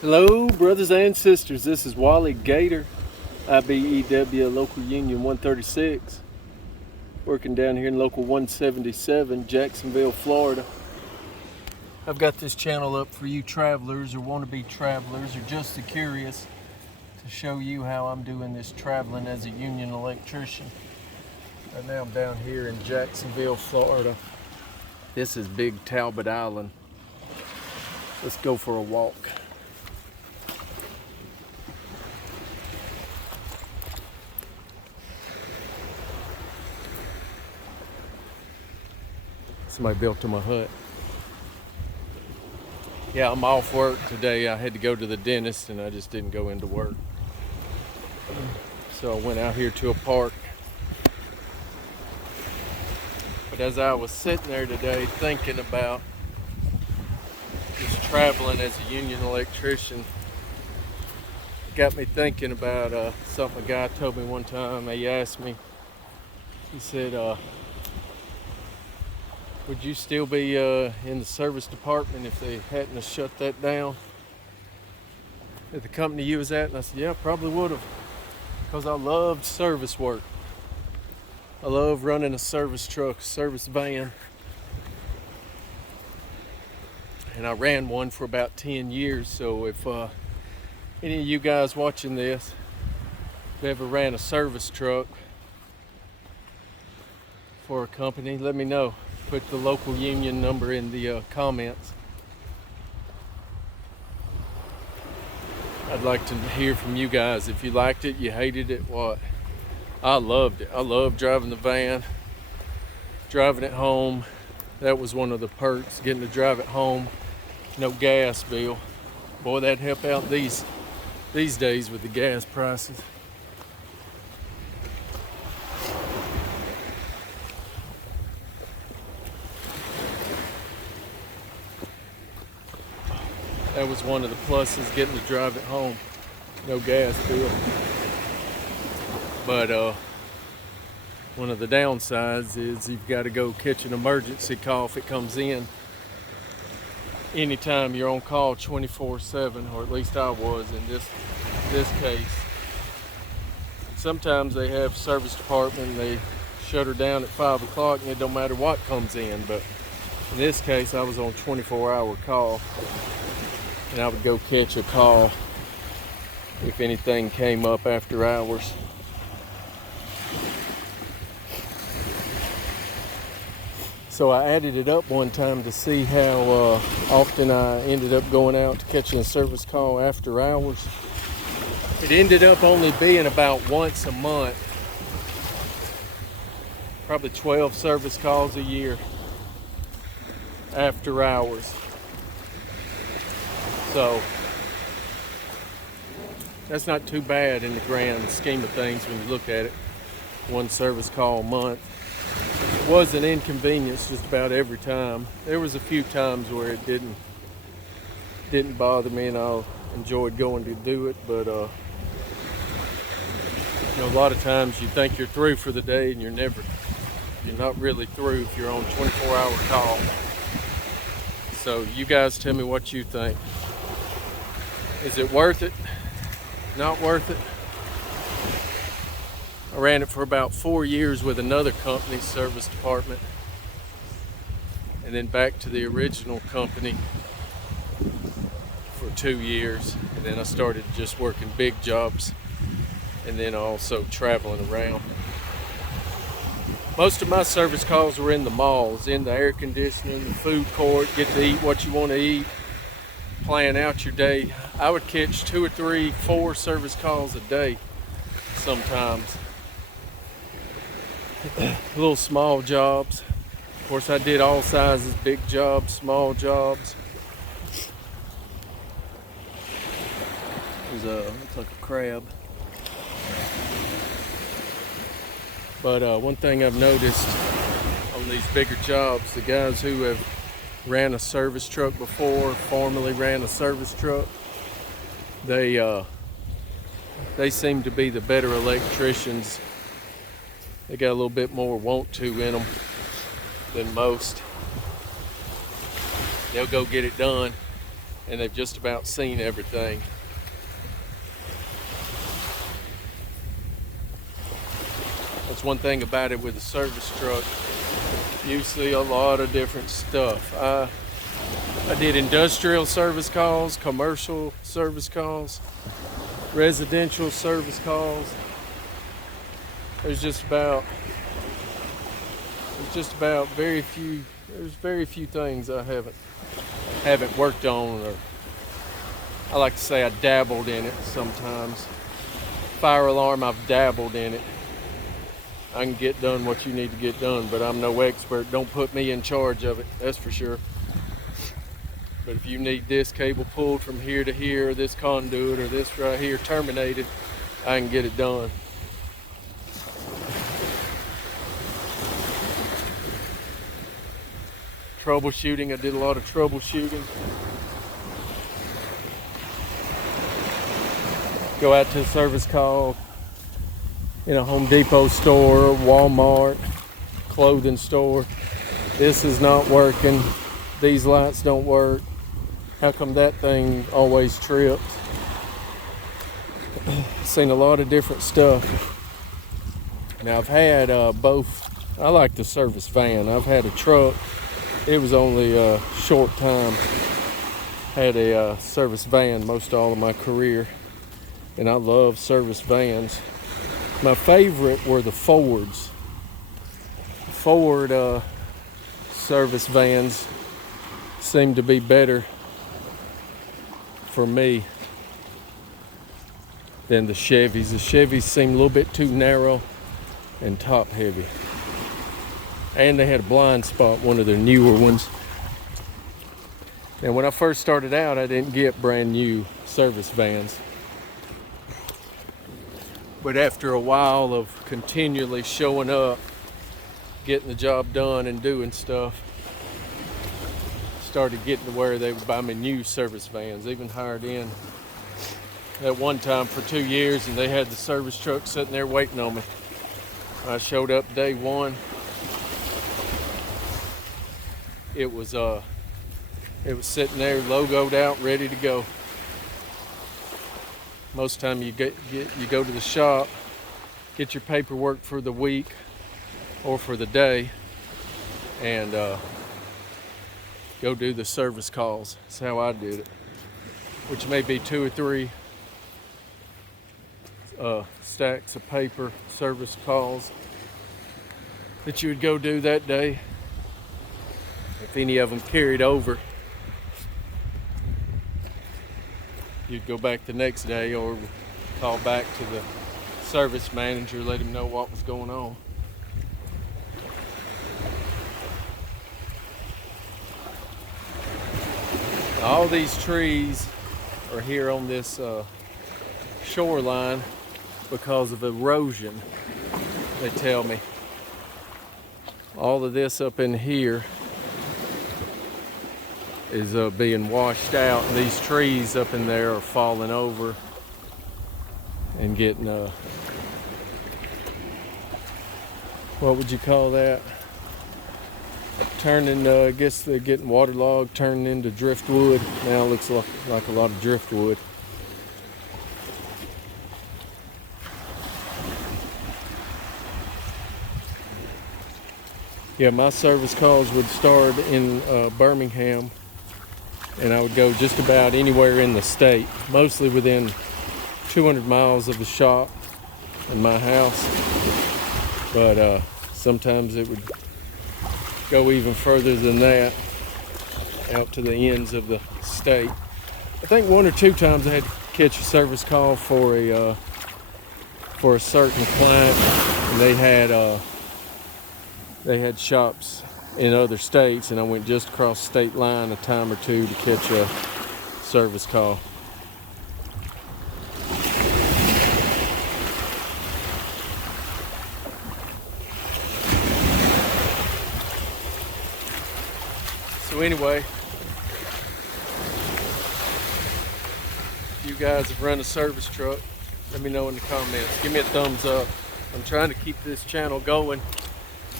Hello, brothers and sisters. This is Wally Gator, IBEW Local Union 136, working down here in Local 177, Jacksonville, Florida. I've got this channel up for you travelers or wannabe travelers or just the curious to show you how I'm doing this traveling as a union electrician. Right now I'm down here in Jacksonville, Florida. This is Big Talbot Island. Let's go for a walk. Somebody built to my hut. Yeah, I'm off work today. I had to go to the dentist and I just didn't go into work. So I went out here to a park. But as I was sitting there today thinking about just traveling as a union electrician, it got me thinking about something a guy told me one time. He asked me, he said, would you still be in the service department if they hadn't have shut that down at the company you was at? And I said, yeah, I probably would have, because I loved service work. I love running a service truck, a service van. And I ran one for about 10 years. So if any of you guys watching this have ever ran a service truck for a company, let me know. Put the local union number in the comments. I'd like to hear from you guys. If you liked it, you hated it, what? I loved it. I loved driving the van, driving it home. That was one of the perks, getting to drive it home. No gas bill. Boy, that'd help out these days with the gas prices. That was one of the pluses, getting to drive it home. No gas bill. But one of the downsides is you've got to go catch an emergency call if it comes in. Anytime you're on call 24/7, or at least I was in this case. Sometimes they have service department and they shut her down at 5 o'clock and it don't matter what comes in. But in this case, I was on 24-hour call. And I would go catch a call if anything came up after hours. So I added it up one time to see how often I ended up going out to catching a service call after hours. It ended up only being about once a month. Probably 12 service calls a year after hours. So that's not too bad in the grand scheme of things when you look at it. One service call a month. It was an inconvenience just about every time. There was a few times where it didn't bother me and I enjoyed going to do it, but a lot of times you think you're through for the day and you're not really through if you're on 24-hour call. So you guys tell me what you think. Is it worth it? Not worth it? I ran it for about 4 years with another company's service department, and then back to the original company for 2 years, and then I started just working big jobs and then also traveling around. Most of my service calls were in the malls, in the air conditioning, the food court, get to eat what you want to eat, plan out your day. I would catch 2 or 3, 4 service calls a day sometimes. Little small jobs. Of course, I did all sizes, big jobs, small jobs. Looks like a crab. But one thing I've noticed on these bigger jobs, the guys who have ran a service truck before, formerly ran a service truck, they seem to be the better electricians. They got a little bit more want to in them than most. They'll go get it done. and they've just about seen everything. That's one thing about it with a service truck. You see a lot of different stuff. I did industrial service calls, commercial service calls, residential service calls. There's very few things I haven't worked on, or I like to say I dabbled in it sometimes. Fire alarm, I've dabbled in it. I can get done what you need to get done, but I'm no expert. Don't put me in charge of it, that's for sure. But if you need this cable pulled from here to here, this conduit, or this right here terminated, I can get it done. Troubleshooting, I did a lot of troubleshooting. Go out to a service call in a Home Depot store, Walmart, clothing store. This is not working. These lights don't work. How come that thing always trips? Seen a lot of different stuff. Now I've had both. I like the service van. I've had a truck. It was only a short time. Had a service van most all of my career, and I love service vans. My favorite were the Fords. Ford service vans seem to be better for me than the Chevys. The Chevys seem a little bit too narrow and top heavy. And they had a blind spot, one of their newer ones. And when I first started out, I didn't get brand new service vans. But after a while of continually showing up, getting the job done and doing stuff, started getting to where they would buy me new service vans, even hired in at one time for 2 years, and they had the service truck sitting there waiting on me. I showed up day one. It was sitting there logoed out, ready to go. Most time you go to the shop, get your paperwork for the week or for the day, and go do the service calls. That's how I did it, which may be 2 or 3 stacks of paper service calls that you would go do that day. If any of them carried over, you'd go back the next day or call back to the service manager, let him know what was going on. All these trees are here on this shoreline because of erosion, they tell me. All of this up in here is being washed out, and these trees up in there are falling over and getting what would you call that? Turning, I guess they're getting waterlogged, turning into driftwood. Now it looks like a lot of driftwood. Yeah, my service calls would start in Birmingham, and I would go just about anywhere in the state, mostly within 200 miles of the shop and my house. But sometimes it would go even further than that, out to the ends of the state. I think 1 or 2 times I had to catch a service call for a certain client, and they had shops in other states, and I went just across the state line a time or 2 to catch a service call. So anyway, if you guys have run a service truck, let me know in the comments. Give me a thumbs up. I'm trying to keep this channel going.